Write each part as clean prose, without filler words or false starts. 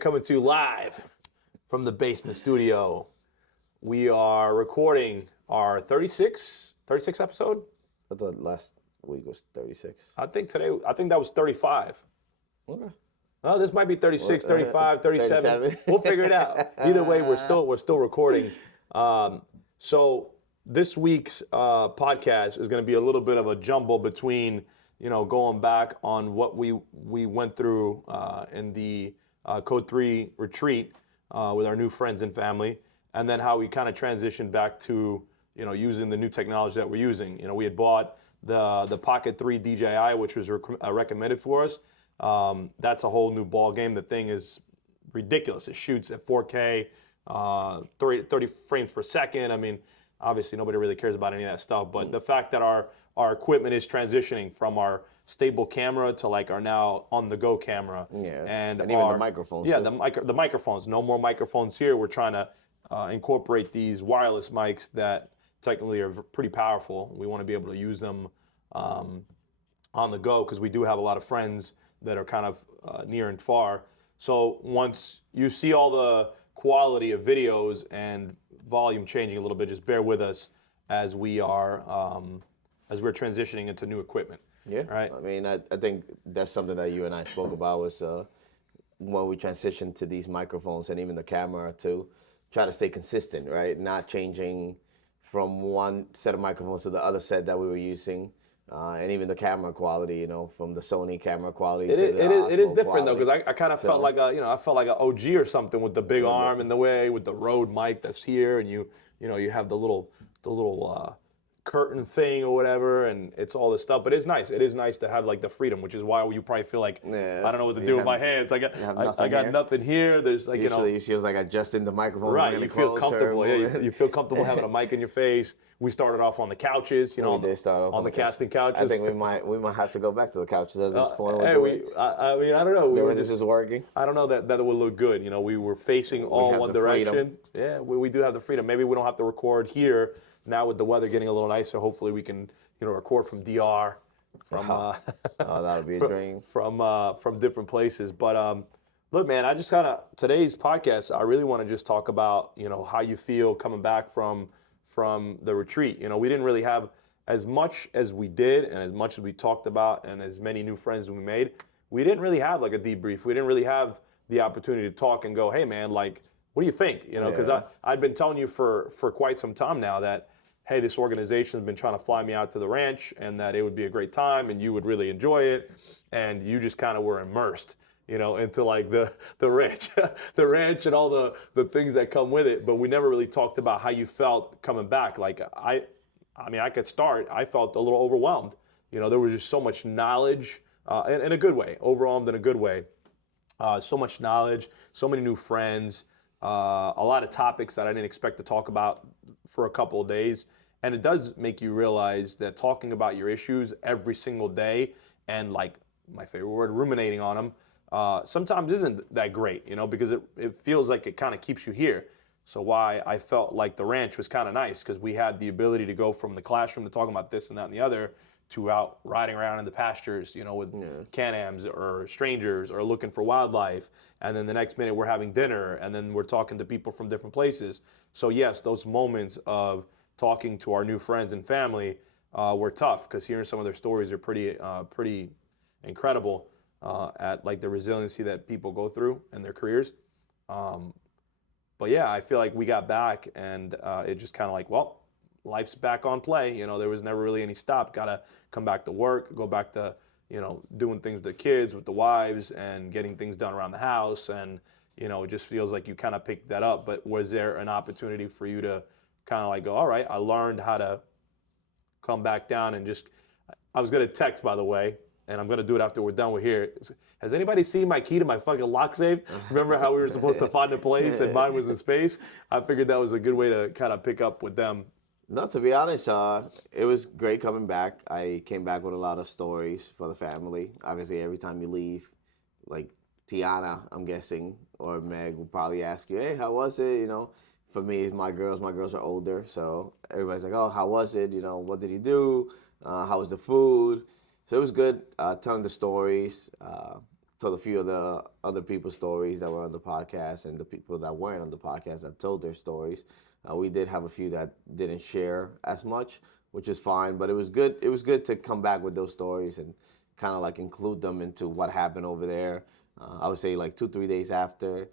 coming to you live from the basement studio. We are recording our 36 episode. I thought last week was 36. I think that was 35. Okay. Oh, this might be 36, 35, 37. We'll figure it out. Either way, we're still recording. So this week's podcast is going to be a little bit of a jumble between, going back on what we went through in the Code 3 retreat with our new friends and family, and then how we kind of transitioned back to, using the new technology that we're using. We had bought the Pocket 3 DJI, which was recommended for us. That's a whole new ball game. The thing is ridiculous. It shoots at 4K, 30 frames per second. I mean, obviously nobody really cares about any of that stuff, but the fact that our equipment is transitioning from our stable camera to like our now on-the-go camera. Yeah, and even the microphones. Yeah, too. the microphones. No more microphones here. We're trying to incorporate these wireless mics that technically are pretty powerful. We want to be able to use them on the go because we do have a lot of friends that are kind of near and far. So once you see all the quality of videos and volume changing a little bit, just bear with us as we're transitioning into new equipment. Yeah, right. I mean, I think that's something that you and I spoke about was when we transitioned to these microphones and even the camera to try to stay consistent, right? Not changing from one set of microphones to the other set that we were using. And even the camera quality, from the Sony camera quality it is different though, because I kind of felt like I felt like an OG or something with the big arm in the way, with the Rode mic that's here, and you have the little curtain thing or whatever, and it's all this stuff. But it's nice. It is nice to have like the freedom, which is why you probably feel like I don't know what to do with my hands. I got nothing here. There's like Usually it feels like adjusting the microphone. Right, you feel comfortable. Yeah, you feel comfortable having a mic in your face. We started off on the couches, on the casting couches. I think we might have to go back to the couches at this point. I mean, I don't know. This is working. I don't know that would look good. We were facing all one direction. Freedom. Yeah, we do have the freedom. Maybe we don't have to record here now with the weather getting a little nicer. Hopefully we can record from DR, from that would be a dream. From different places. But look, man, I just today's podcast, I really want to just talk about how you feel coming back from the retreat. We didn't really have as much as we did and as much as we talked about and as many new friends as we made. We didn't really have like a debrief. We didn't really have the opportunity to talk and go, hey man, like, what do you think? Because I'd been telling you for quite some time now that, hey, this organization has been trying to fly me out to the ranch and that it would be a great time and you would really enjoy it. And you just kind of were immersed, into like the ranch, the ranch and all the things that come with it. But we never really talked about how you felt coming back. Like I could start. I felt a little overwhelmed. There was just so much knowledge in a good way, overwhelmed in a good way. So much knowledge, so many new friends, a lot of topics that I didn't expect to talk about for a couple of days. And it does make you realize that talking about your issues every single day and, like my favorite word, ruminating on them, sometimes isn't that great, because it feels like it kind of keeps you here. So why I felt like the ranch was kind of nice, because we had the ability to go from the classroom to talking about this and that and the other to out riding around in the pastures, with Can-Ams or strangers or looking for wildlife. And then the next minute we're having dinner and then we're talking to people from different places. So yes, those moments of talking to our new friends and family were tough, because hearing some of their stories are pretty incredible at like the resiliency that people go through in their careers. But yeah, I feel like we got back and it just kind of like, well, life's back on play. There was never really any stop. Got to come back to work, go back to, doing things with the kids, with the wives, and getting things done around the house. And, it just feels like you kind of picked that up. But was there an opportunity for you to kind of like go, all right, I learned how to come back down and just, I was going to text, by the way, and I'm going to do it after we're done with here. Has anybody seen my key to my fucking lock safe? Remember how we were supposed to find a place and mine was in space? I figured that was a good way to kind of pick up with them. No, to be honest, it was great coming back. I came back with a lot of stories for the family. Obviously, every time you leave, like Tiana, I'm guessing, or Meg will probably ask you, hey, how was it? For me, it's my girls are older, so everybody's like, oh, how was it? What did you do? How was the food? So it was good telling the stories. told a few of the other people's stories that were on the podcast, and the people that weren't on the podcast that told their stories. We did have a few that didn't share as much, which is fine. But it was good. It was good to come back with those stories and kind of like include them into what happened over there. I would say like 2-3 days after,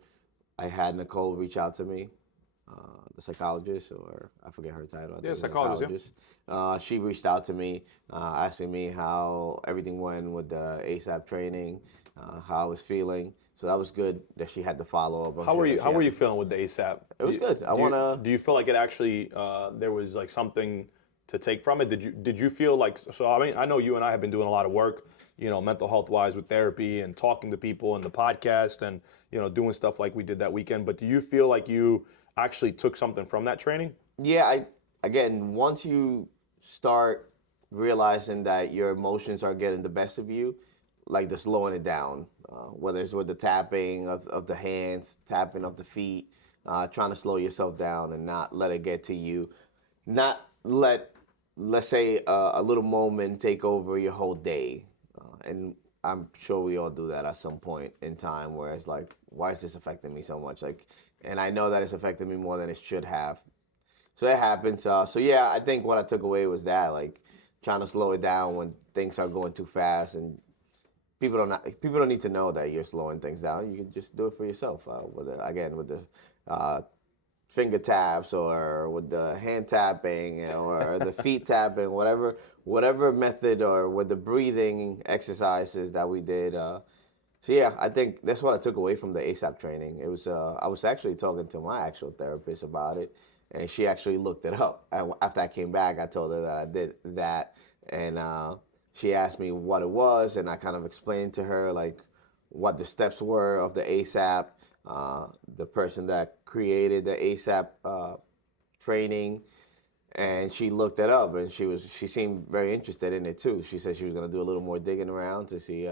I had Nicole reach out to me, the psychologist, or I forget her title. I think it's psychologist. She reached out to me, asking me how everything went with the ASAP training, how I was feeling. So that was good that she had the follow up. How were you feeling with the ASAP? It was good. Do you feel like it actually there was like something to take from it? Did you feel like, so I mean, I know you and I have been doing a lot of work, mental health wise with therapy and talking to people and the podcast and doing stuff like we did that weekend. But do you feel like you actually took something from that training? Yeah, again, once you start realizing that your emotions are getting the best of you, like the slowing it down, whether it's with the tapping of the hands, tapping of the feet, trying to slow yourself down and not let it get to you, not let, let's say, a little moment take over your whole day. And I'm sure we all do that at some point in time where it's like, why is this affecting me so much? And I know that it's affected me more than it should have. So that happens. So yeah, I think what I took away was that, like, trying to slow it down when things are going too fast, and people don't need to know that you're slowing things down. You can just do it for yourself. With the finger taps or with the hand tapping or the feet tapping, whatever method, or with the breathing exercises that we did. So yeah, I think that's what I took away from the ASAP training. It was I was actually talking to my actual therapist about it, and she actually looked it up. After I came back, I told her that I did that, and she asked me what it was, and I kind of explained to her like what the steps were of the ASAP. The person that created the ASAP training, and she looked it up, and she seemed very interested in it too. She said she was going to do a little more digging around to see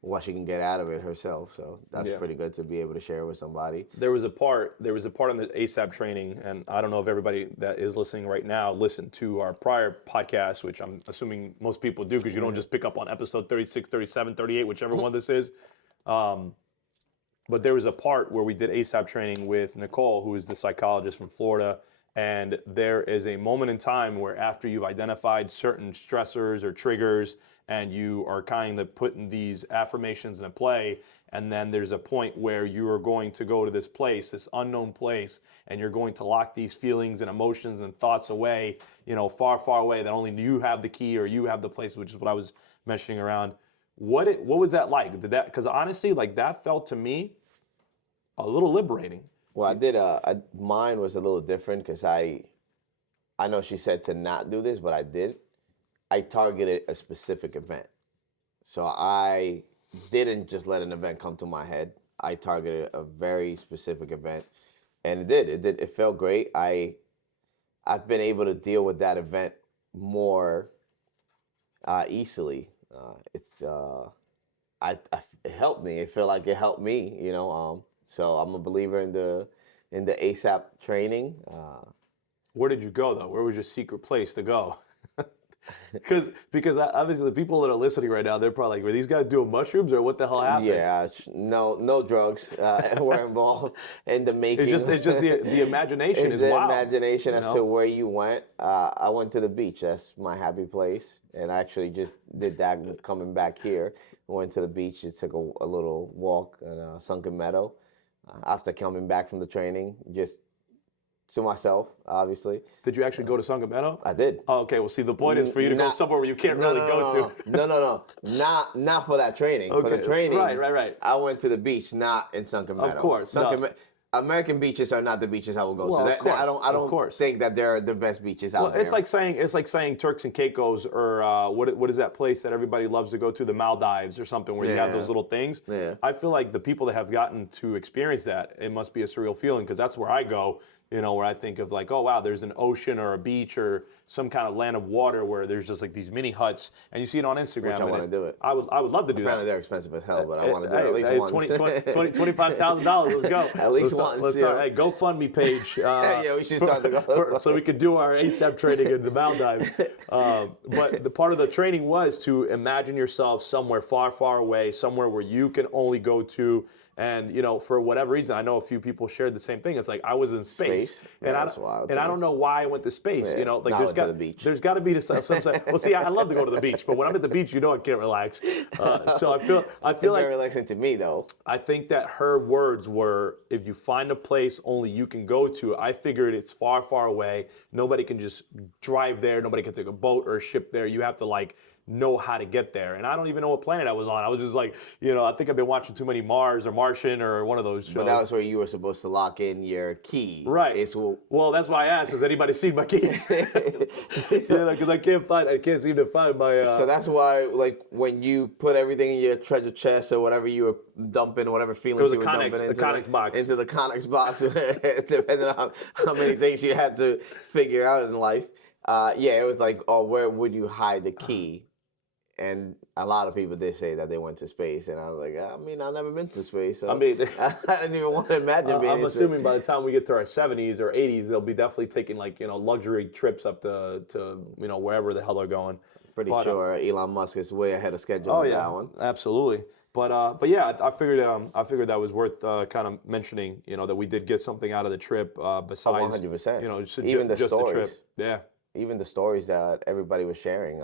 what she can get out of it herself. So that's pretty good to be able to share with somebody. There was a part in the ASAP training, and I don't know if everybody that is listening right now listened to our prior podcast, which I'm assuming most people do, because you don't just pick up on episode 36, 37, 38, whichever one this is. But there was a part where we did ASAP training with Nicole, who is the psychologist from Florida. And there is a moment in time where after you've identified certain stressors or triggers and you are kind of putting these affirmations into play, and then there's a point where you are going to go to this place, this unknown place, and you're going to lock these feelings and emotions and thoughts away, far, far away, that only you have the key or you have the place, which is what I was mentioning around. What was that like? Because honestly, like, that felt to me a little liberating. Well, I did. Mine was a little different because I know she said to not do this, but I did. I targeted a specific event, so I didn't just let an event come to my head. I targeted a very specific event, and it did. It felt great. I've been able to deal with that event more easily. It helped me. It felt like it helped me. So I'm a believer in the ASAP training. Where did you go though? Where was your secret place to go? Because obviously the people that are listening right now, they're probably like, were these guys doing mushrooms or what the hell happened? Yeah, no drugs were involved in the making. It's just the imagination it's is the wild. Imagination as to where you went. I went to the beach. That's my happy place, and I actually just did that coming back here. I went to the beach. Just took a little walk in Sunken Meadow. After coming back from the training, just to myself, obviously. Did you actually go to Sunken Meadow? I did. Oh, okay. Well, see, the point is for you to go somewhere where you can't really go to. No. Not for that training. Okay. For the training, right. I went to the beach, not in Sunken Meadow. Of course. American beaches are not the beaches I will go to. Of course, I don't think that they're the best beaches out there. It's like saying Turks and Caicos, or what is that place that everybody loves to go to, the Maldives or something, where you have those little things. Yeah. I feel like the people that have gotten to experience that, it must be a surreal feeling, because that's where I go. Where I think of like, oh wow, there's an ocean or a beach or some kind of land of water where there's just like these mini huts, and you see it on Instagram. Which I want to do it. I would love to do that. Apparently they're expensive as hell, but I want to do it at least once. $25,000. Let's go. At least once. Let's start. Hey, GoFundMe page. Yeah, we should start the GoFundMe. So we could do our ASAP training in the Maldives. But the part of the training was to imagine yourself somewhere far, far away, somewhere where you can only go to. And for whatever reason, I know a few people shared the same thing. It's like I was in space, Yeah, and I don't know why I went to space. Yeah, Like to the beach. there's got to be some. Well, see, I love to go to the beach, but when I'm at the beach, I can't relax. So I feel It's like very relaxing to me, though. I think that her words were, if you find a place only you can go to, I figured it's far, far away. Nobody can just drive there. Nobody can take a boat or a ship there. You have to know how to get there. And I don't even know what planet I was on. I was just like, I think I've been watching too many Mars or Martian or one of those shows. But that was where you were supposed to lock in your key. Right. Well, that's why I asked, has anybody seen my key? Because I can't seem to find my... So that's why, when you put everything in your treasure chest or whatever you were dumping, whatever feelings you were dumping into the Connex box, depending on how many things you had to figure out in life. It was like, where would you hide the key? And a lot of people did say that they went to space, and I was like, I've never been to space, so I didn't even want to imagine being. I'm assuming by the time we get to our 70s or 80s, they'll be definitely taking luxury trips up to wherever the hell they're going. Pretty sure Elon Musk is way ahead of schedule on that one. Absolutely. But yeah, I figured that was worth kind of mentioning. That we did get something out of the trip besides 100%. Even the just stories. The trip. Yeah. Even the stories that everybody was sharing.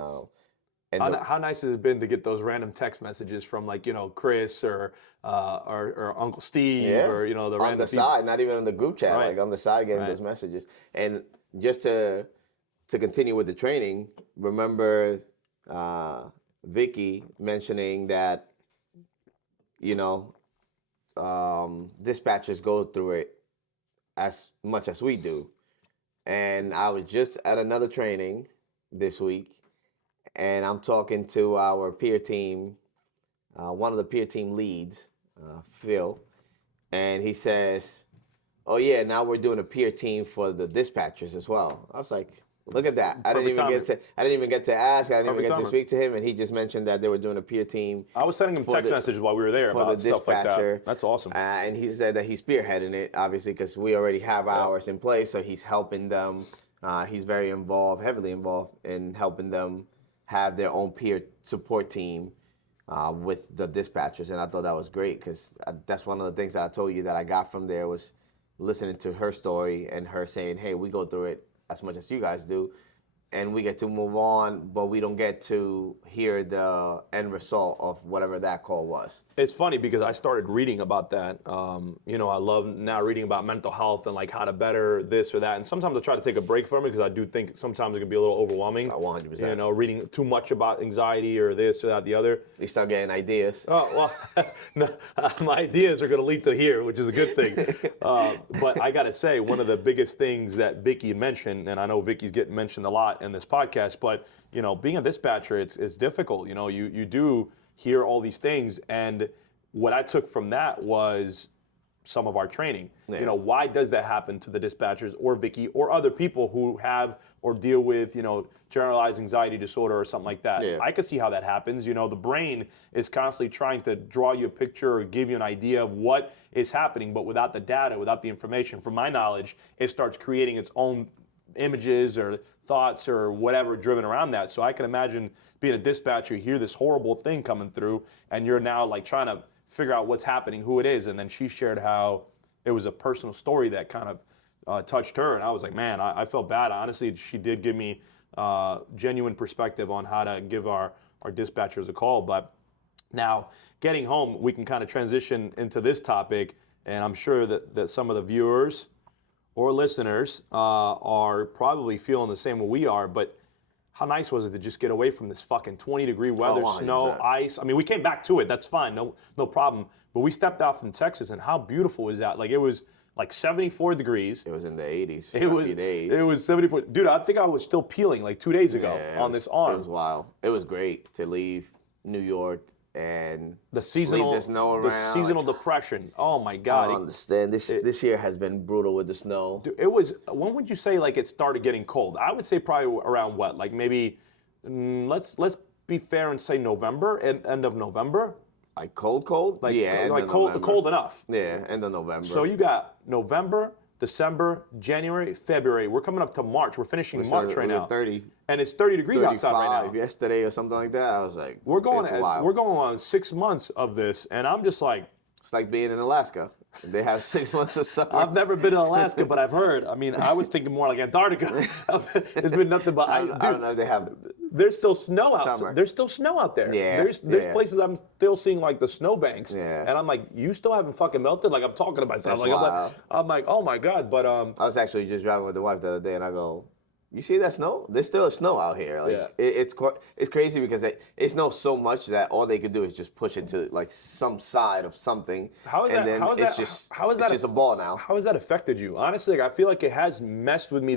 How nice has it been to get those random text messages from Chris or Uncle Steve or the random on the side, not even on the group chat, right. On the side getting those messages. And just to continue with the training, remember Vicky mentioning that dispatchers go through it as much as we do. And I was just at another training this week, and I'm talking to our peer team, one of the peer team leads, Phil, and he says, "Oh yeah, now we're doing a peer team for the dispatchers as well." I was like, "Look at that! I didn't even get to ask. I didn't even get to speak to him, and he just mentioned that they were doing a peer team." I was sending him text messages while we were there about stuff like that. That's awesome. And he said that he's spearheading it, obviously, because we already have ours in place, so he's helping them. He's very involved, heavily involved in helping them have their own peer support team with the dispatchers, and I thought that was great because that's one of the things that I told you that I got from there was listening to her story and her saying, "Hey, we go through it as much as you guys do, and we get to move on, but we don't get to hear the end result of whatever that call was." It's funny because I started reading about that. I love now reading about mental health and how to better this or that. And sometimes I try to take a break from it because I do think sometimes it can be a little overwhelming. 100%. Reading too much about anxiety or this or that, the other. You start getting ideas. Oh, well, no, my ideas are going to lead to here, which is a good thing. But I got to say, one of the biggest things that Vicky mentioned, and I know Vicky's getting mentioned a lot in this podcast, but, being a dispatcher, it's difficult. You do hear all these things, and what I took from that was some of our training. Yeah. Why does that happen to the dispatchers or Vicky or other people who have or deal with, generalized anxiety disorder or something like that? Yeah. I can see how that happens. The brain is constantly trying to draw you a picture or give you an idea of what is happening, but without the data, without the information, from my knowledge, it starts creating its own images or thoughts or whatever driven around that. So I can imagine being a dispatcher, you hear this horrible thing coming through, and you're now trying to figure out what's happening, who it is. And then she shared how it was a personal story that kind of touched her. And I was like, man, I felt bad. Honestly, she did give me genuine perspective on how to give our dispatchers a call. But now getting home, we can kind of transition into this topic. And I'm sure that some of the viewers or listeners are probably feeling the same way we are. But how nice was it to just get away from this fucking 20-degree weather, snow, ice? I mean, we came back to it. That's fine. No problem. But we stepped out from Texas, and how beautiful is that? It was 74 degrees. It was in the 80s. It was 74. Dude, I think I was still peeling 2 days ago on this arm. It was wild. It was great to leave New York and the seasonal leave the snow around. The seasonal depression. Oh my God! I don't understand. This year has been brutal with the snow. Dude, it was. When would you say it started getting cold? I would say probably around what? Maybe let's be fair and say November, end of November. Like cold? Like, Yeah, end like of cold, November. cold enough. Yeah, end of November. So you got November, December, January, February. We're coming up to March. We're finishing March right now. 30, And it's 30 degrees outside right now. yesterday or something like that. I was like, We're going it's wild. on 6 months of this, and I'm just like, It's like being in Alaska. They have 6 months of summer. I've never been in Alaska, but I've heard. I mean, I was thinking more like Antarctica. It's been nothing but I don't know if they have. There's still snow out. Summer. There's still snow out there. Yeah, There's places I'm still seeing like the snowbanks. Yeah. And I'm like, you still haven't fucking melted? Like I'm talking to myself. That's Like wild. I'm like, oh my god. But I was actually just driving with the wife the other day, and I go, "You see that snow? There's still snow out here. Like Yeah. it's crazy because it snows so much that all they could do is just push it to like some side of something, how is and that? then How is it's that? just How is it's that? just a ball now. How has that affected you? Honestly, like, I feel like it has messed with me.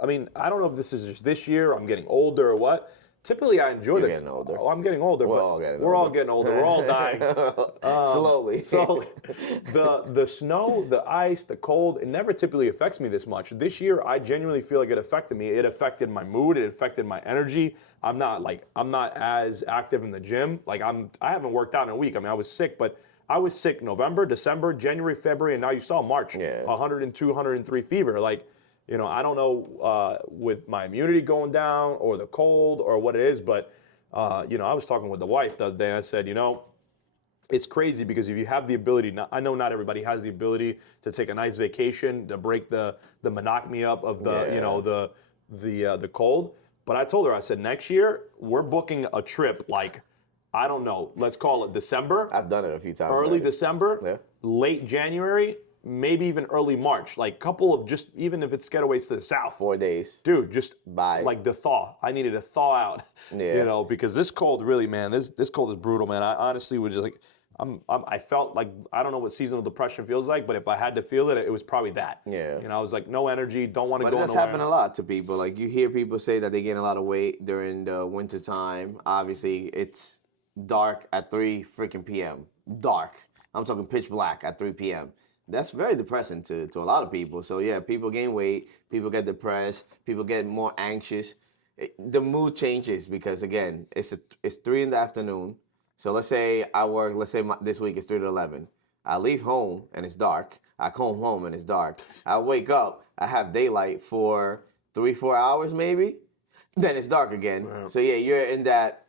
I mean, I don't know if this is just this year. I'm getting older or what. Typically, I enjoy You're getting older. Oh, I'm getting older. We're but all getting we're all older. getting older. We're all dying. Slowly. So the snow, the ice, the cold, it never typically affects me this much. This year, I genuinely feel like it affected me. It affected my mood. It affected my energy. I'm not as active in the gym. Like I haven't worked out in a week. I mean, I was sick, but I was sick November, December, January, February, and now you saw March. Yeah. 102, 103 fever. Like, you know, I don't know with my immunity going down or the cold or what it is, but you know, I was talking with the wife the other day and I said, you know, it's crazy because if you have the ability, I know not everybody has the ability to take a nice vacation, to break the monotony up of the, you know, the cold. But I told her, I said, next year we're booking a trip like, I don't know, let's call it December. I've done it a few times. Early already. December, Yeah. late January, maybe even early March. Like couple of just, even if it's getaways to the south. 4 days. Dude, just Bye. like the thaw. I needed to thaw out. Yeah. You know, because this cold really, man, this cold is brutal, man. I honestly would just like, I felt like, I don't know what seasonal depression feels like, but if I had to feel it, it was probably that. Yeah. You know, I was like, no energy, don't want to But go it does nowhere. happen a lot to people. Like you hear people say that they gain a lot of weight during the winter time. Obviously, it's dark at 3 freaking p.m. Dark. I'm talking pitch black at 3 p.m. That's very depressing to a lot of people. So yeah, people gain weight, people get depressed, people get more anxious. The mood changes because again, it's 3 in the afternoon. So let's say I work. Let's say this week is 3 to 11. I leave home and it's dark. I come home and it's dark. I wake up. I have daylight for 3-4 hours maybe. Then it's dark again. Wow. So yeah, you're in that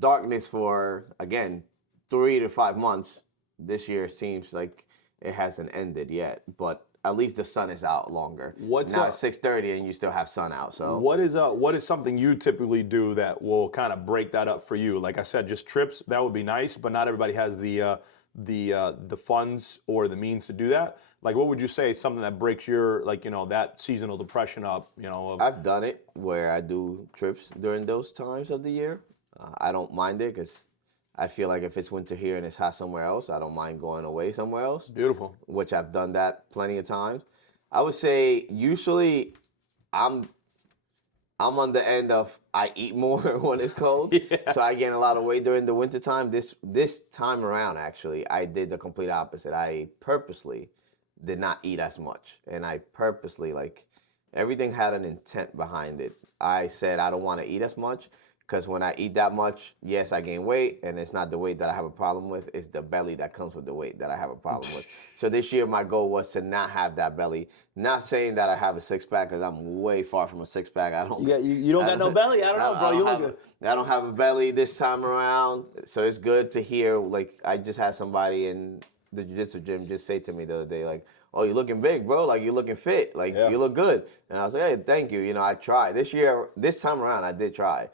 darkness for again 3 to 5 months. This year seems like it hasn't ended yet, but at least the sun is out longer. Now it's 6:30 and you still have sun out. So what is something you typically do that will kind of break that up for you? Like I said, just trips, that would be nice, but not everybody has the funds or the means to do that. Like, what would you say is something that breaks your, like, you know, that seasonal depression up? You know, I've done it where I do trips during those times of the year. I don't mind it because I feel like if it's winter here and it's hot somewhere else, I don't mind going away somewhere else. beautiful. Which I've done that plenty of times. I would say usually I'm on the end of I eat more when it's cold. Yeah. So I gain a lot of weight during the winter time. This time around actually, I did the complete opposite. I purposely did not eat as much. And I purposely everything had an intent behind it. I said I don't want to eat as much. Because when I eat that much, yes, I gain weight, and it's not the weight that I have a problem with. It's the belly that comes with the weight that I have a problem with. So this year, my goal was to not have that belly. Not saying that I have a six-pack, because I'm way far from a six-pack. I don't. Yeah, you don't got no belly? I don't know, bro. You look good. I don't have a belly this time around, so it's good to hear. Like, I just had somebody in the jiu-jitsu gym just say to me the other day, like, oh, you're looking big, bro. Like, you're looking fit. Like, Yeah. you look good. And I was like, hey, thank you. You know, I tried. This time around, I did try.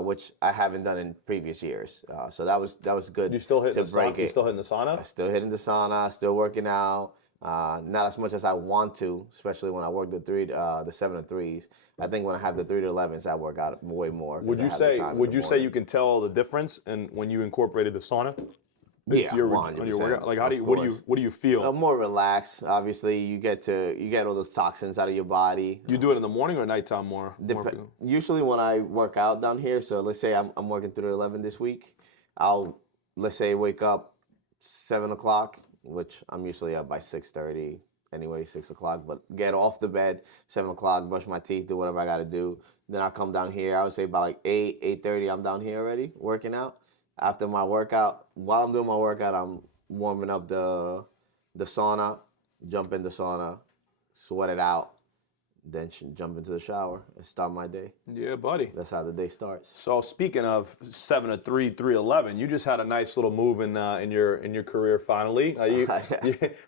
Which I haven't done in previous years. So that was good. You still hitting to the break sauna? it. You still hitting the sauna? I still hitting the sauna, still working out. Not as much as I want to, especially when I work the 7 to 3s. I think when I have the 3 to 11s, I work out way more. Would you say you can tell the difference in when you incorporated the sauna? Yeah, your 100%. workout? Like, Of what do you feel? I'm more relaxed. Obviously, you get all those toxins out of your body. You do it in the morning or nighttime more? Usually when I work out down here, so let's say I'm working through 11 this week, I'll, let's say, wake up 7 o'clock, which I'm usually up by 6:30 anyway, 6 o'clock, but get off the bed, 7 o'clock, brush my teeth, do whatever I got to do. Then I'll come down here. I would say by like 8:30, I'm down here already working out. after my workout, while I'm doing my workout, I'm warming up the sauna, jump in the sauna, sweat it out, then jump into the shower and start my day. Yeah, buddy. That's how the day starts. So speaking of 7'3", 311, you just had a nice little move in your career finally.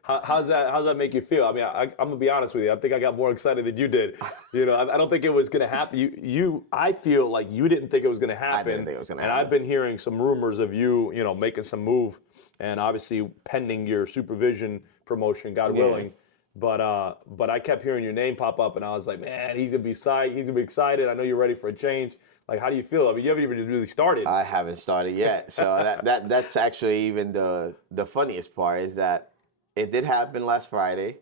How's that make you feel? I mean, I'm gonna be honest with you. I think I got more excited than you did. You know, I don't think it was gonna happen. I feel like you didn't think it was gonna happen. I didn't think it was gonna and happen. I've been hearing some rumors of you know, making some move, and obviously pending your supervision promotion, God willing. But I kept hearing your name pop up, and I was like, man, he's gonna be excited. He's gonna be excited. I know you're ready for a change. Like, how do you feel? I mean, you haven't even really started. I haven't started yet. So that's actually even the funniest part is that it did happen last Friday,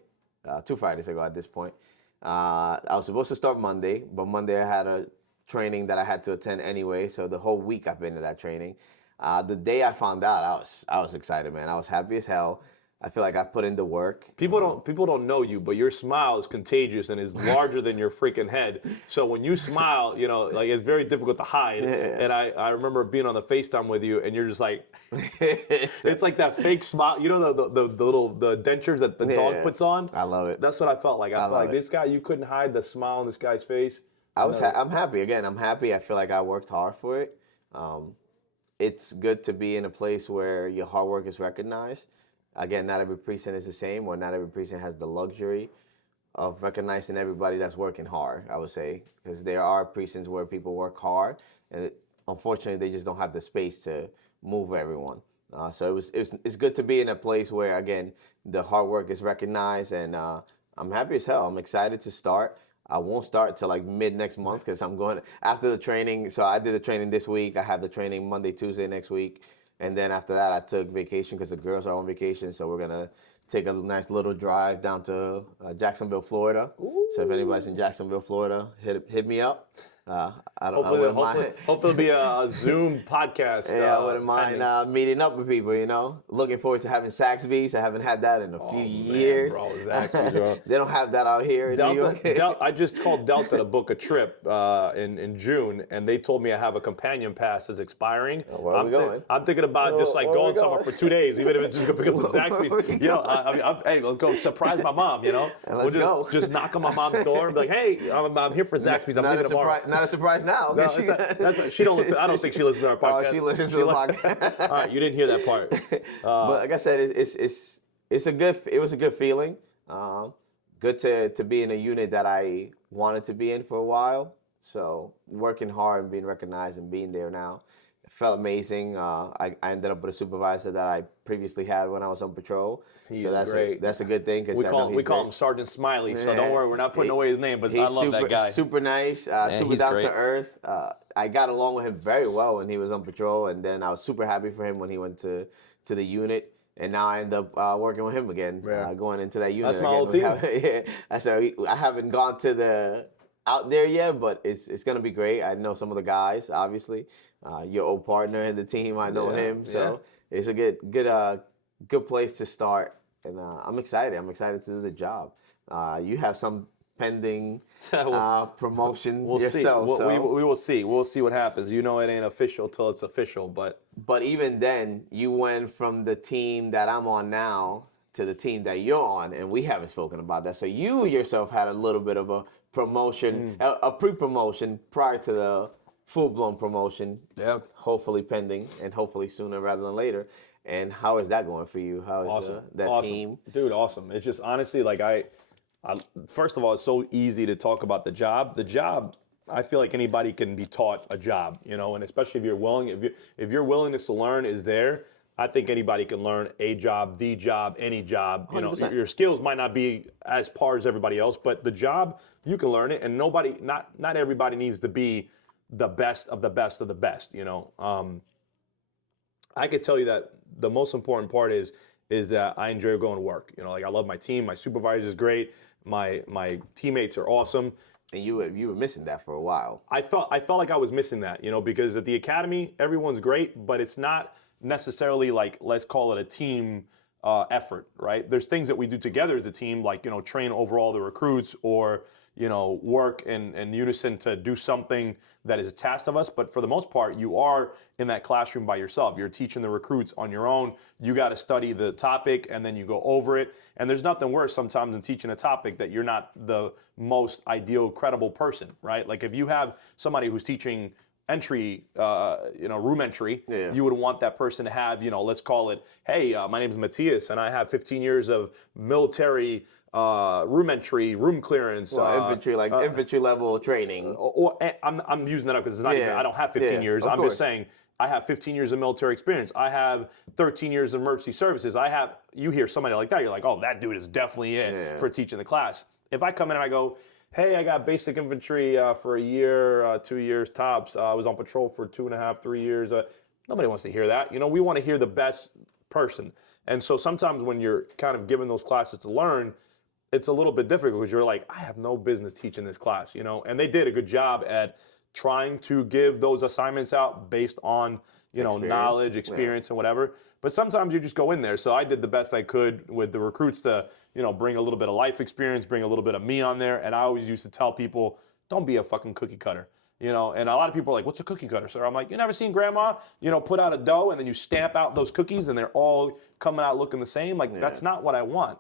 2 Fridays ago at this point. I was supposed to start Monday, but Monday I had a training that I had to attend anyway. So the whole week I've been to that training. The day I found out, I was excited, man. I was happy as hell. I feel like I put in the work. People don't know you, but your smile is contagious and is larger than your freaking head. So when you smile, you know, like it's very difficult to hide. Yeah. And I remember being on the FaceTime with you, and you're just like, it's like that fake smile. You know the little dentures that the dog puts on. I love it. That's what I felt like. I felt like this guy, you couldn't hide the smile on this guy's face. I'm happy. Again, I'm happy. I feel like I worked hard for it. It's good to be in a place where your hard work is recognized. Again, not every precinct is the same, or not every precinct has the luxury of recognizing everybody that's working hard, I would say. Because there are precincts where people work hard, and unfortunately, they just don't have the space to move everyone. So it's good to be in a place where, again, the hard work is recognized, and I'm happy as hell. I'm excited to start. I won't start till like mid next month because I'm going after the training. So I did the training this week. I have the training Monday, Tuesday next week. And then after that, I took vacation because the girls are on vacation. So we're going to take a nice little drive down to Jacksonville, Florida. Ooh. So if anybody's in Jacksonville, Florida, hit me up. Hopefully it'll be a Zoom podcast. Yeah, I wouldn't mind meeting up with people, you know. Looking forward to having Zaxby's. I haven't had that in a few years. Bro, Zaxby's, bro. They don't have that out here in New York. I just called Delta to book a trip in June, and they told me I have a companion pass that's expiring. Where are we going? I'm thinking about just like going somewhere for 2 days, even if it's just going to pick up some Zaxby's. You know, hey, let's go surprise my mom, you know. And let's go. Just knock on my mom's door and be like, hey, I'm here for Zaxby's. I'm leaving tomorrow. Not a surprise now. No, she don't listen. I don't think she listens to our podcast. Oh, she listens to the podcast. All right, you didn't hear that part. But like I said, it was a good feeling. Good to be in a unit that I wanted to be in for a while. So working hard and being recognized and being there now, it felt amazing. I ended up with a supervisor that I previously had when I was on patrol. That's great. That's a good thing. We call him Sergeant Smiley, so don't worry, we're not putting away his name, but I love that guy. Super nice, super down to earth. I got along with him very well when he was on patrol, and then I was super happy for him when he went to the unit. And now I end up working with him again, going into that unit. That's my old team. I haven't gone to the out there yet, but it's gonna be great. I know some of the guys, obviously. Your old partner in the team, I know him, so it's a good place to start. And I'm excited. I'm excited to do the job. You have some pending promotion yourself. See. We will see. We'll see what happens. You know, it ain't official till it's official, but even then, you went from the team that I'm on now to the team that you're on, and we haven't spoken about that. So you yourself had a little bit of a promotion, a pre-promotion prior to the full-blown promotion. Yeah. Hopefully pending, and hopefully sooner rather than later. And how is that going for you? How is that team? Dude, awesome. It's just honestly, like I first of all, it's so easy to talk about the job. The job, I feel like anybody can be taught a job, you know, and especially if you're willing, if your willingness to learn is there, I think anybody can learn a job, the job, any job. You know, 100%. Your skills might not be as par as everybody else, but the job, you can learn it, and not everybody needs to be the best of the best of the best, you know. I could tell you that the most important part is that I enjoy going to work. You know, like I love my team. My supervisor is great. My teammates are awesome. And you were missing that for a while. I felt like I was missing that, you know, because at the academy everyone's great, but it's not necessarily like, let's call it a team effort, right? There's things that we do together as a team, like, train overall the recruits or, work in unison to do something that is tasked of us. But for the most part, you are in that classroom by yourself. You're teaching the recruits on your own. You got to study the topic and then you go over it. And there's nothing worse sometimes than teaching a topic that you're not the most ideal, credible person, right? Like if you have somebody who's teaching entry, room entry, you would want that person to have, let's call it, hey, my name is Matthias and I have 15 years of military room entry, room clearance. Infantry level training. I'm using that up because it's not even, I don't have 15 years. I'm just saying I have 15 years of military experience. I have 13 years of emergency services. You hear somebody like that, you're like, oh, that dude is definitely it for teaching the class. If I come in and I go, hey, I got basic infantry for a year, 2 years tops. I was on patrol for 2.5, 3 years. Nobody wants to hear that. We want to hear the best person. And so sometimes when you're kind of given those classes to learn, it's a little bit difficult because you're like, I have no business teaching this class, And they did a good job at trying to give those assignments out based on, knowledge, experience, and whatever. But sometimes you just go in there. So I did the best I could with the recruits to, bring a little bit of life experience, bring a little bit of me on there. And I always used to tell people, don't be a fucking cookie cutter. And a lot of people are like, what's a cookie cutter, sir? I'm like, you never seen grandma, put out a dough and then you stamp out those cookies and they're all coming out looking the same? Like, that's not what I want.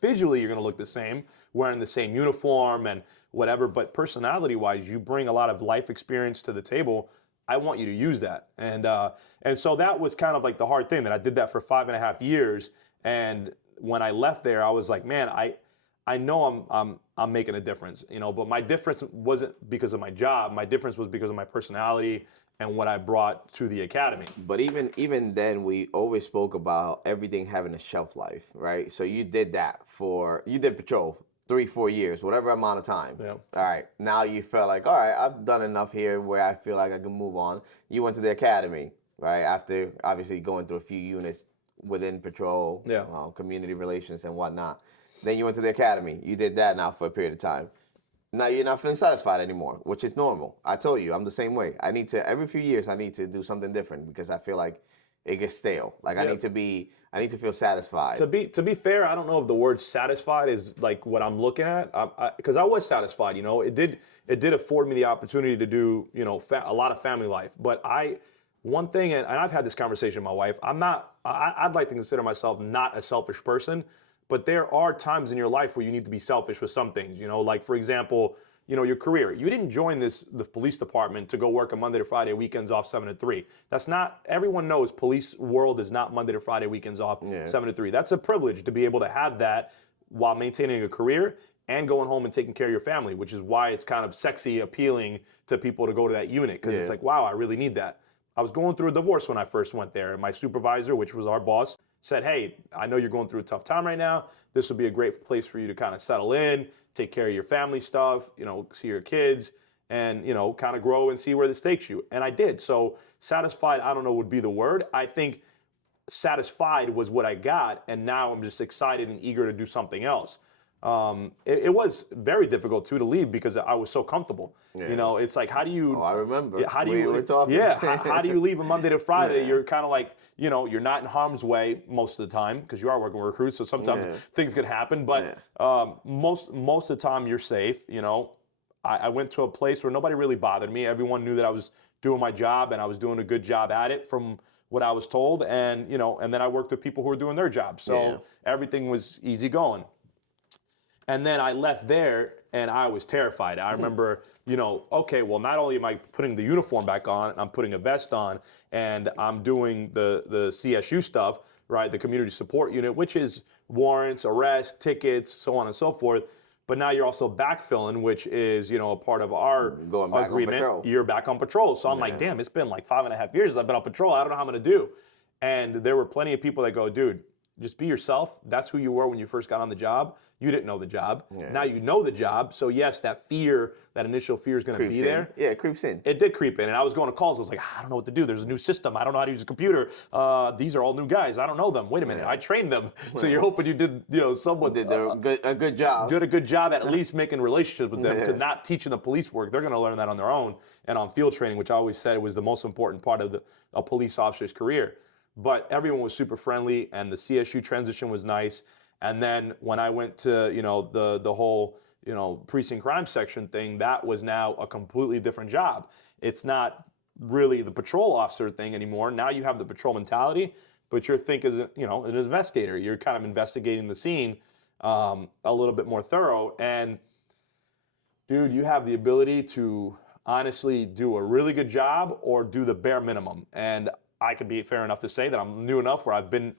Visually, you're going to look the same, wearing the same uniform and whatever. But personality-wise, you bring a lot of life experience to the table. I want you to use that. And so that was kind of like the hard thing, that I did that for 5.5 years. And when I left there, I was like, man, I know I'm making a difference, but my difference wasn't because of my job. My difference was because of my personality and what I brought to the academy. But even then, we always spoke about everything having a shelf life, right? So you did patrol 3-4 years, whatever amount of time. Yeah. All right. Now you felt like, all right, I've done enough here where I feel like I can move on. You went to the academy, right? After obviously going through a few units within patrol, community relations and whatnot. Then you went to the academy. You did that now for a period of time. Now you're not feeling satisfied anymore, which is normal. I told you, I'm the same way. Every few years, I need to do something different because I feel like it gets stale. Like I need to feel satisfied. To be fair, I don't know if the word satisfied is like what I'm looking at, because I was satisfied. It did afford me the opportunity to do a lot of family life. But one thing, and I've had this conversation with my wife. I'd like to consider myself not a selfish person. But there are times in your life where you need to be selfish with some things, like, for example, your career. You didn't join the police department to go work a Monday to Friday, weekends off 7 to 3. That's not, everyone knows police world is not Monday to Friday, weekends off 7 to 3. That's a privilege to be able to have that while maintaining a career and going home and taking care of your family, which is why it's kind of sexy, appealing to people to go to that unit, because it's like, wow, I really need that. I was going through a divorce when I first went there, and my supervisor, which was our boss, said, hey, I know you're going through a tough time right now. This would be a great place for you to kind of settle in, take care of your family stuff, see your kids, and, kind of grow and see where this takes you. And I did. So satisfied, I don't know, would be the word. I think satisfied was what I got, and now I'm just excited and eager to do something else. It was very difficult to leave because I was so comfortable. It's like, how do you? Oh, I remember. How do we you? were talking. Yeah. How do you leave a Monday to Friday? You're kind of like, you're not in harm's way most of the time because you are working with recruits. So sometimes things can happen, but most of the time you're safe. I went to a place where nobody really bothered me. Everyone knew that I was doing my job and I was doing a good job at it from what I was told. And and then I worked with people who were doing their job. So everything was easy going. And then I left there, and I was terrified. I remember, okay, well, not only am I putting the uniform back on, I'm putting a vest on, and I'm doing the CSU stuff, right, the community support unit, which is warrants, arrests, tickets, so on and so forth. But now you're also backfilling, which is, a part of our agreement. You're back on patrol. So I'm like, damn, it's been like 5.5 years I've been on patrol. I don't know how I'm going to do. And there were plenty of people that go, dude, just be yourself. That's who you were when you first got on the job. You didn't know the job. Now you know the job. So yes, that initial fear is going to be there. Yeah, it creeps in. It did creep in. And I was going to calls. I was like, I don't know what to do. There's a new system. I don't know how to use a computer. These are all new guys. I don't know them. Wait a minute. I trained them. So you're hoping you did, somewhat. Did a good job. Did a good job at least making relationships with them. To not teaching the police work. They're going to learn that on their own and on field training, which I always said was the most important part of a police officer's career. but everyone was super friendly, and the CSU transition was nice. And then when I went to, the whole, precinct crime section thing, that was now a completely different job. It's not really the patrol officer thing anymore. Now you have the patrol mentality, but you're thinking as, an investigator. You're kind of investigating the scene a little bit more thorough. And dude, you have the ability to honestly do a really good job or do the bare minimum. And I could be fair enough to say that I'm new enough where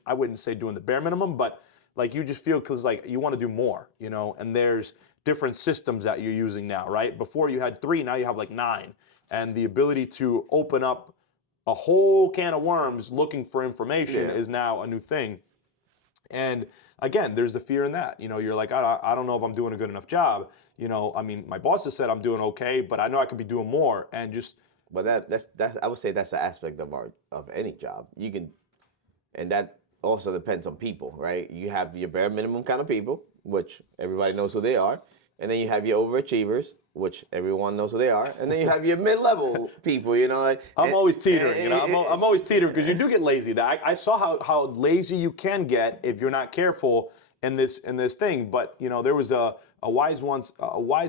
I wouldn't say doing the bare minimum, but like you just feel because like you want to do more, and there's different systems that you're using now, right? Before you had 3, now you have like 9. And the ability to open up a whole can of worms looking for information is now a new thing. And again, there's the fear in that. You're like, I don't know if I'm doing a good enough job. My boss has said I'm doing okay, but I know I could be doing more. And just. But that's I would say that's the aspect of any job. You can, and that also depends on people, right? You have your bare minimum kind of people, which everybody knows who they are, and then you have your overachievers, which everyone knows who they are, and then you have your mid-level people. I'm always teetering. I'm always teetering because you do get lazy. I saw how lazy you can get if you're not careful in this thing. But there was a wise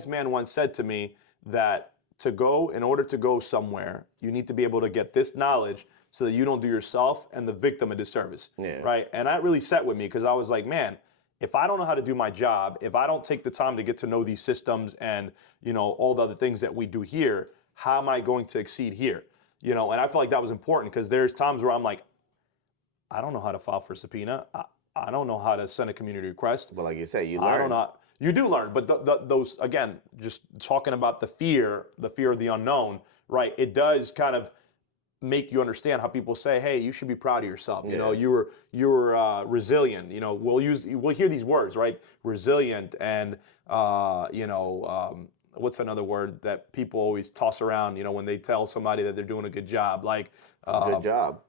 man once said to me that in order to go somewhere, you need to be able to get this knowledge so that you don't do yourself and the victim a disservice, right? And that really sat with me because I was like, man, if I don't know how to do my job, if I don't take the time to get to know these systems and, all the other things that we do here, how am I going to exceed here? And I feel like that was important because there's times where I'm like, I don't know how to file for a subpoena. I don't know how to send a community request. But like you say, you learn. I don't know. You do learn, but those, again, just talking about the fear of the unknown, right? It does kind of make you understand how people say, hey, you should be proud of yourself. You were resilient. We'll hear these words, right? Resilient and, what's another word that people always toss around, when they tell somebody that they're doing a good job? Like, good job.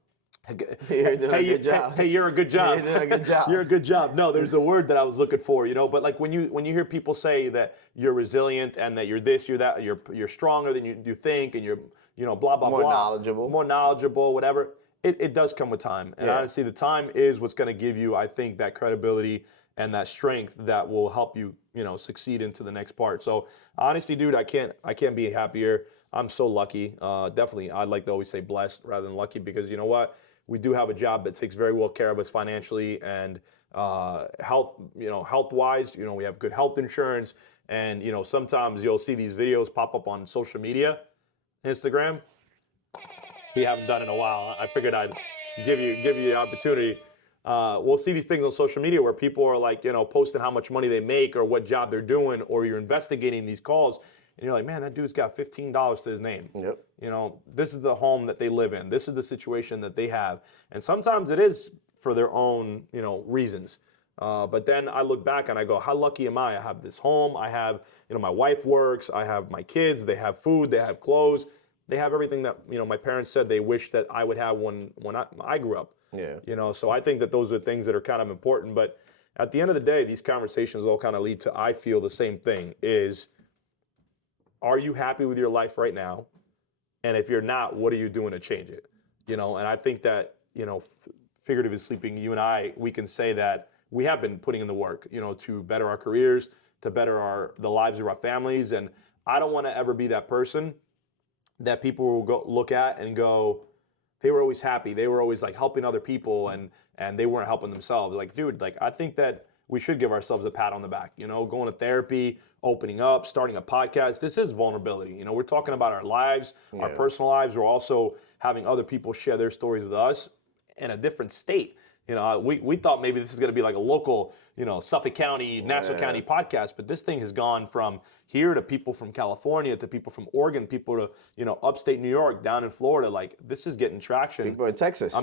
You're doing a good job. Hey, you're a good job. You're doing a good job. You're a good job. No, there's a word that I was looking for, but like when you hear people say that you're resilient and that you're this, you're that, you're stronger than you think, and you're, blah, blah, more blah. More knowledgeable, whatever. It does come with time. And honestly, the time is what's going to give you, I think, that credibility and that strength that will help you, succeed into the next part. So honestly, dude, I can't be happier. I'm so lucky. Definitely, I'd like to always say blessed rather than lucky because you know what? We do have a job that takes very well care of us financially and health-wise. We have good health insurance, and sometimes you'll see these videos pop up on social media, Instagram. We haven't done it in a while. I figured I'd give you the opportunity. We'll see these things on social media where people are like, posting how much money they make or what job they're doing, or you're investigating these calls. And you're like, man, that dude's got $15 to his name. Yep. This is the home that they live in. This is the situation that they have. And sometimes it is for their own, reasons. But then I look back and I go, how lucky am I? I have this home. I have, my wife works. I have my kids. They have food. They have clothes. They have everything that, my parents said they wish that I would have when I grew up. Yeah. So I think that those are things that are kind of important. But at the end of the day, these conversations all kind of lead to, I feel the same thing is, are you happy with your life right now? And if you're not, what are you doing to change it? And I think that, figuratively speaking, you and I, we can say that we have been putting in the work, to better our careers, to better the lives of our families. And I don't want to ever be that person that people will go look at and go, they were always happy. They were always like helping other people and they weren't helping themselves. Like, dude, like I think that we should give ourselves a pat on the back, going to therapy, opening up, starting a podcast. This is vulnerability. We're talking about our lives, our personal lives. We're also having other people share their stories with us in a different state. We thought maybe this is going to be like a local, Suffolk County, Nassau County podcast, but this thing has gone from here to people from California, to people from Oregon, people to, upstate New York, down in Florida. Like, this is getting traction. People in Texas.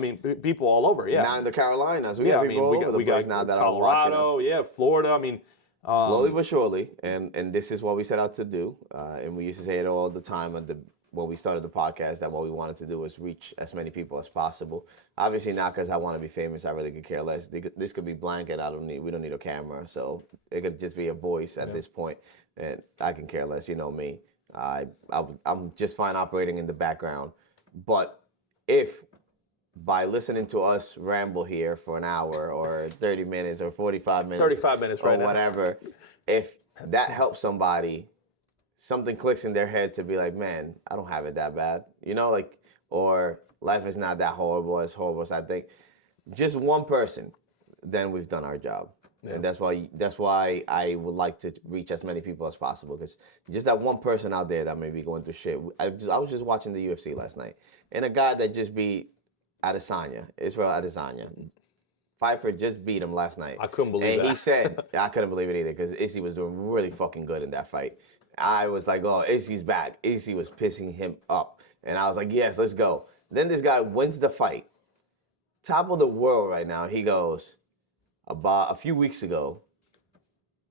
People all over, yeah. Now in the Carolinas. We got people all over the place now that are watching us. Colorado, Florida. Slowly but surely, and this is what we set out to do. And we used to say it all the time when we started the podcast, that what we wanted to do was reach as many people as possible. Obviously not because I want to be famous. I really could care less. This could be blank, and we don't need a camera. So it could just be a voice at this point, and I can care less. You know me. I'm just fine operating in the background. But if by listening to us ramble here for an hour or 30 minutes or 45 minutes. 35 minutes or right now. whatever, if that helps somebody, something clicks in their head to be like, man, I don't have it that bad. Like, or life is not that horrible as I think. Just one person, then we've done our job. Yeah. And that's why I would like to reach as many people as possible, because just that one person out there that may be going through shit. I was just watching the UFC last night, and a guy that just beat Israel Adesanya. Pfeiffer just beat him last night. I couldn't believe that. And he said, I couldn't believe it either, because Izzy was doing really fucking good in that fight. I was like, oh, Izzy's back. Izzy was pissing him up. And I was like, yes, let's go. Then this guy wins the fight. Top of the world right now. He goes, about a few weeks ago,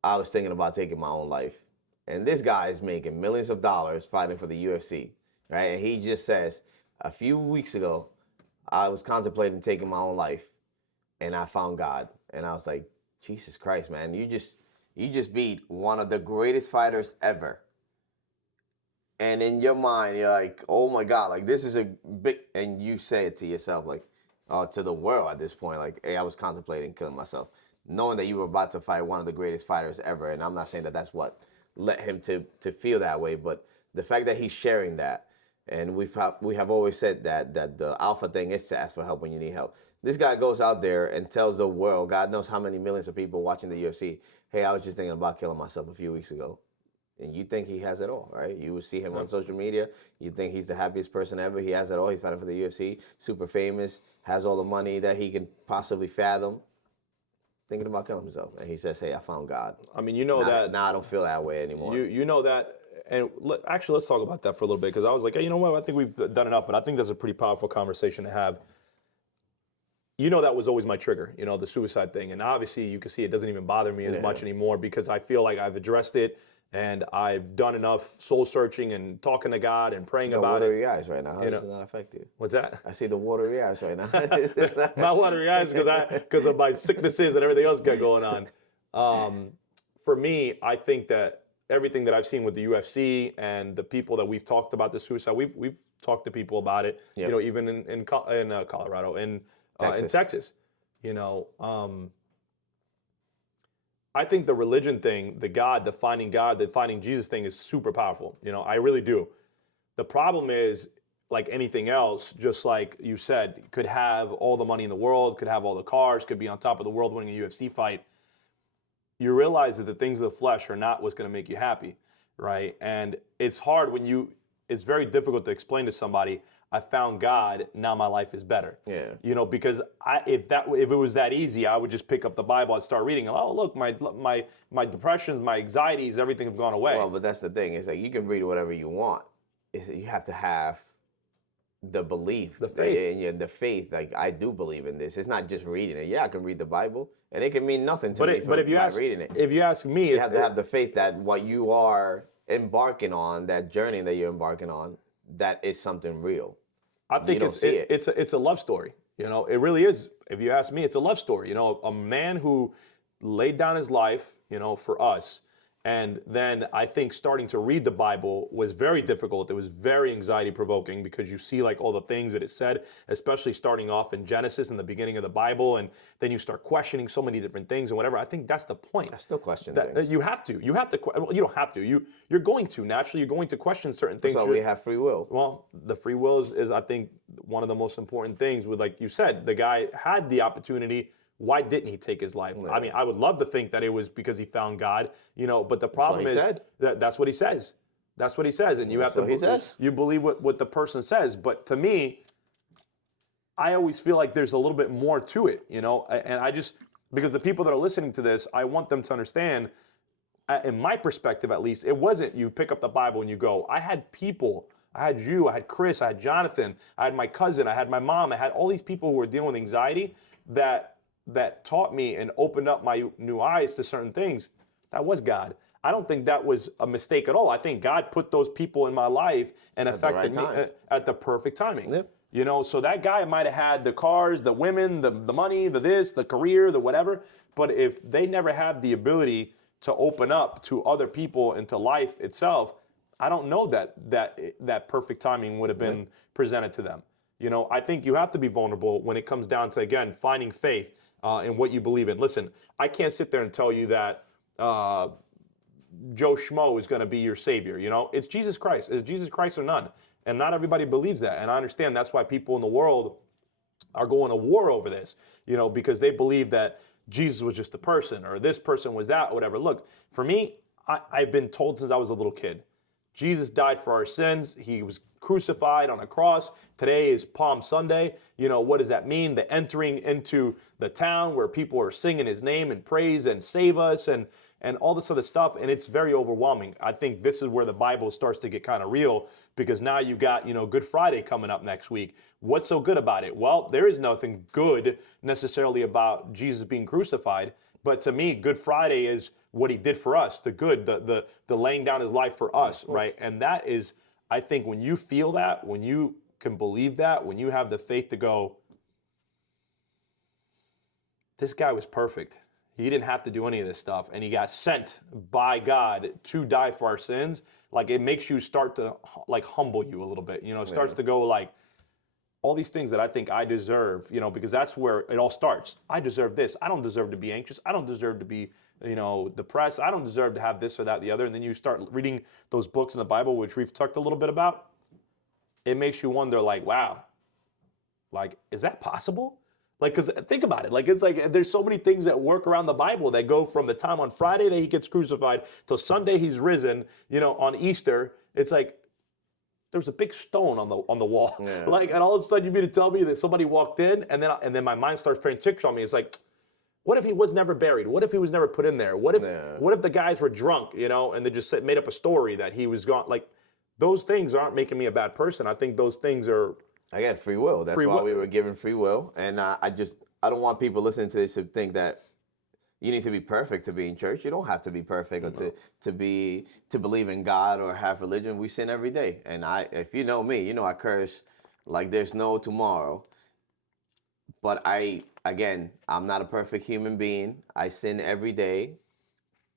I was thinking about taking my own life. And this guy is making millions of dollars fighting for the UFC, right? And he just says, a few weeks ago, I was contemplating taking my own life, and I found God. And I was like, Jesus Christ, man, you just beat one of the greatest fighters ever. And in your mind, you're like, oh my God, like this is a big, and you say it to yourself, like, to the world at this point, like, hey, I was contemplating killing myself, knowing that you were about to fight one of the greatest fighters ever. And I'm not saying that that's what led him to feel that way, but the fact that he's sharing that, and we have always said that the alpha thing is to ask for help when you need help. This guy goes out there and tells the world, God knows how many millions of people watching the UFC, hey, I was just thinking about killing myself a few weeks ago. And you think he has it all, right? You would see him on social media. You think he's the happiest person ever. He has it all. He's fighting for the UFC, super famous, has all the money that he can possibly fathom. Thinking about killing himself. And he says, hey, I found God. I mean, you know that. Now I don't feel that way anymore. You know that. And actually, let's talk about that for a little bit, because I was like, hey, you know what? I think we've done enough, but I think that's a pretty powerful conversation to have. That was always my trigger, the suicide thing. And obviously, you can see it doesn't even bother me as much anymore, because I feel like I've addressed it. And I've done enough soul searching and talking to God and praying about it. Watery eyes right now. How does it not affect you? What's that? I see the watery eyes right now. My watery eyes because of my sicknesses and everything else got going on. For me, I think that everything that I've seen with the UFC and the people that we've talked about the suicide, we've talked to people about it. Yep. Even in Colorado, in Texas. I think the religion thing, the finding Jesus thing is super powerful. I really do. The problem is, like anything else, just like you said, could have all the money in the world, could have all the cars, could be on top of the world winning a UFC fight. You realize that the things of the flesh are not what's going to make you happy, right? And it's hard it's very difficult to explain to somebody, I found God, now my life is better. Yeah. Because if it was that easy, I would just pick up the Bible and start reading. Oh, look, my depressions, my anxieties, everything have gone away. Well, but that's the thing. It's like you can read whatever you want. You have to have the belief, the faith. And the faith. Like, I do believe in this. It's not just reading it. Yeah, I can read the Bible, and it can mean nothing to me. But if you reading it, if you ask me, you have to have the faith that what you are embarking on, that journey that you're embarking on, that is something real. I think it's a love story. It really is. If you ask me, it's a love story. A man who laid down his life, for us. And then I think starting to read the Bible was very difficult. It was very anxiety provoking, because you see like all the things that it said, especially starting off in Genesis in the beginning of the Bible. And then you start questioning so many different things and whatever. I think that's the point. I still question that things. You have to. Well, you don't have to. You're going to. Naturally, you're going to question certain things. So we have free will. Well, the free will is, I think, one of the most important things. With, like you said, the guy had the opportunity. Why didn't he take his life? I mean, I would love to think that it was because he found God, but the problem is that's what he says. That's what he says. And you have to you believe what the person says. But to me, I always feel like there's a little bit more to it, and I just, because the people that are listening to this, I want them to understand, in my perspective at least, it wasn't you pick up the Bible and you go. I had people. I had you, I had Chris, I had Jonathan, I had my cousin, I had my mom, I had all these people who were dealing with anxiety that taught me and opened up my new eyes to certain things. That was God. I don't think that was a mistake at all. I think God put those people in my life and affected me at the perfect timing. Yep. So that guy might have had the cars, the women, the money, the this, the career, the whatever. But if they never had the ability to open up to other people and to life itself, I don't know that perfect timing would have been presented to them. I think you have to be vulnerable when it comes down to, again, finding faith in what you believe in. Listen, I can't sit there and tell you that Joe Schmo is going to be your savior. It's Jesus Christ. It's Jesus Christ or none. And not everybody believes that. And I understand that's why people in the world are going to war over this, because they believe that Jesus was just a person or this person was that or whatever. Look, for me, I've been told since I was a little kid, Jesus died for our sins. He was crucified on a cross. Today is Palm Sunday. What does that mean? The entering into the town where people are singing his name and praise and save us and all this other stuff. And it's very overwhelming. I think this is where the Bible starts to get kind of real, because now you've got, Good Friday coming up next week. What's so good about it? Well, there is nothing good necessarily about Jesus being crucified. But to me, Good Friday is what he did for us, the good, the laying down his life for us, right? And that is, I think, when you feel that, when you can believe that, when you have the faith to go, this guy was perfect. He didn't have to do any of this stuff, and he got sent by God to die for our sins. Like, it makes you start to, humble you a little bit. It starts to go, all these things that I think I deserve, because that's where it all starts. I deserve this. I don't deserve to be anxious. I don't deserve to be, depressed. I don't deserve to have this or that, the other. And then you start reading those books in the Bible, which we've talked a little bit about. It makes you wonder, wow, is that possible? Because think about it. It's there's so many things that work around the Bible that go from the time on Friday that he gets crucified till Sunday he's risen. On Easter, it's there was a big stone on the wall. Yeah. And all of a sudden you mean to tell me that somebody walked in, and then my mind starts playing tricks on me. It's what if he was never buried? What if he was never put in there? What if the guys were drunk, and they just made up a story that he was gone? Those things aren't making me a bad person. I think those things are. Again, free will. That's why we were given free will. And I don't want people listening to this to think that you need to be perfect to be in church. You don't have to be perfect or to believe in God or have religion. We sin every day. And if you know me, I curse like there's no tomorrow. But I'm not a perfect human being. I sin every day.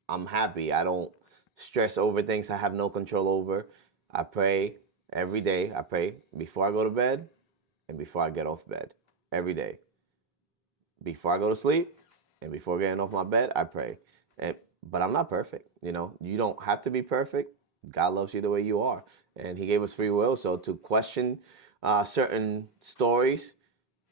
I'm happy. I don't stress over things I have no control over. I pray every day. I pray before I go to bed and before I get off bed. Every day. Before I go to sleep and before getting off my bed, I pray. But I'm not perfect. You don't have to be perfect. God loves you the way you are. And he gave us free will. So to question certain stories,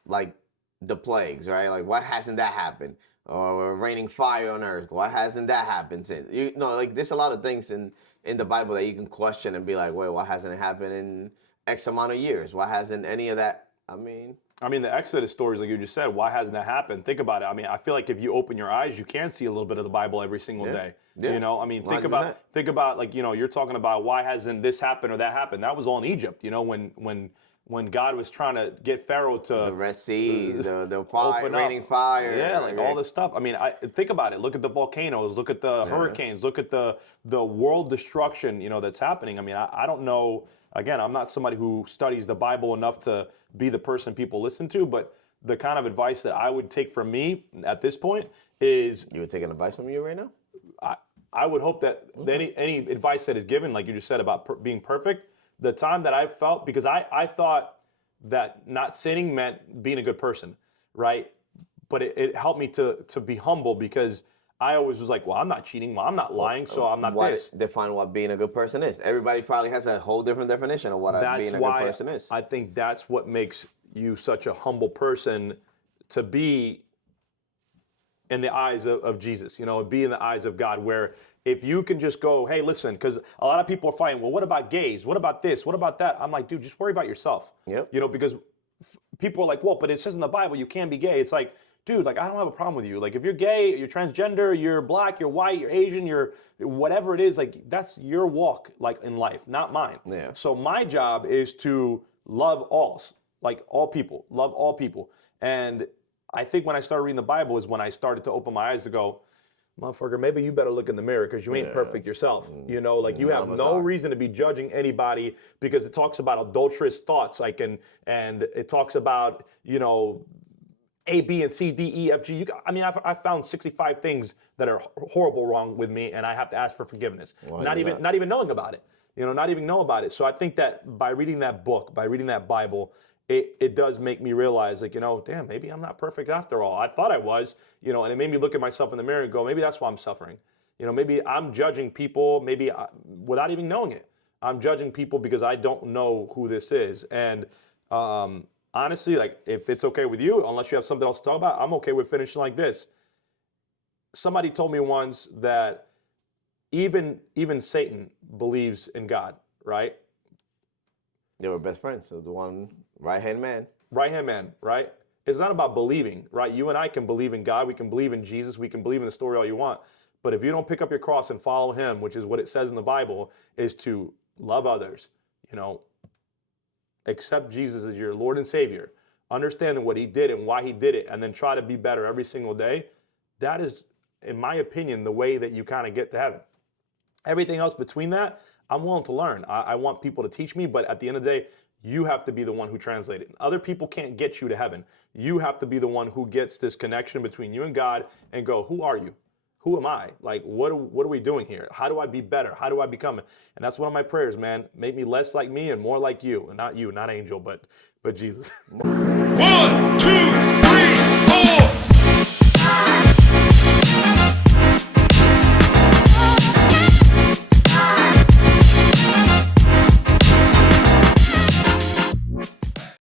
like the plagues, right? Why hasn't that happened? Or raining fire on earth. Why hasn't that happened since? There's a lot of things in the Bible that you can question and be like, wait, why hasn't it happened in X amount of years? Why hasn't any of that? I mean, the Exodus stories, like you just said, why hasn't that happened? Think about it. I feel like if you open your eyes, you can see a little bit of the Bible every single day. Yeah. Think 100%. about you're talking about why hasn't this happened or that happened? That was all in Egypt, when God was trying to get Pharaoh to the Red Seas, the fire, raining fire, all this stuff. I think about it. Look at the volcanoes. Look at the hurricanes. Look at the world destruction. That's happening. I don't know. Again, I'm not somebody who studies the Bible enough to be the person people listen to, but the kind of advice that I would take from me at this point is. You would take an advice from you right now? I would hope that any advice that is given, like you just said about being perfect. The time that I felt, because I thought that not sinning meant being a good person, right? But it helped me to be humble, because I always was well, I'm not cheating, well, I'm not lying, so I'm not this. Define what being a good person is. Everybody probably has a whole different definition of what being a good person is. I think that's what makes you such a humble person, to be in the eyes of Jesus, be in the eyes of God, where if you can just go, hey, listen, because a lot of people are fighting, well, what about gays? What about this? What about that? I'm like, dude, just worry about yourself. Yep. Because people are like, well, but it says in the Bible you can't be gay. It's dude, I don't have a problem with you. If you're gay, you're transgender, you're black, you're white, you're Asian, you're whatever it is, that's your walk, in life, not mine. Yeah. So my job is to love all people, love all people. And I think when I started reading the Bible is when I started to open my eyes to go, motherfucker, maybe you better look in the mirror, because you ain't perfect yourself. You have no reason to be judging anybody, because it talks about adulterous thoughts, and it talks about, A, B, and C, D, E, F, G. I found 65 things that are horrible wrong with me, and I have to ask for forgiveness. Not even knowing about it. Not even know about it. So I think that by reading that book, by reading that Bible, it does make me realize, like, damn, maybe I'm not perfect after all. I thought I was, and it made me look at myself in the mirror and go, maybe that's why I'm suffering. Maybe I'm judging people, without even knowing it. I'm judging people because I don't know who this is. And honestly, like, if it's okay with you, unless you have something else to talk about, I'm okay with finishing like this. Somebody told me once that even Satan believes in God, right? They were best friends. So the one right-hand man. Right-hand man, right? It's not about believing, right? You and I can believe in God. We can believe in Jesus. We can believe in the story all you want. But if you don't pick up your cross and follow him, which is what it says in the Bible, is to love others, accept Jesus as your Lord and Savior, understanding what he did and why he did it, and then try to be better every single day, that is, in my opinion, the way that you kind of get to heaven. Everything else between that, I'm willing to learn. I want people to teach me, but at the end of the day, you have to be the one who translates it. Other people can't get you to heaven. You have to be the one who gets this connection between you and God and go, who are you? Who am I? Like, what are we doing here? How do I be better? How do I become it? And that's one of my prayers, man. Make me less like me and more like you. And not you, not Angel, but Jesus. 1, 2.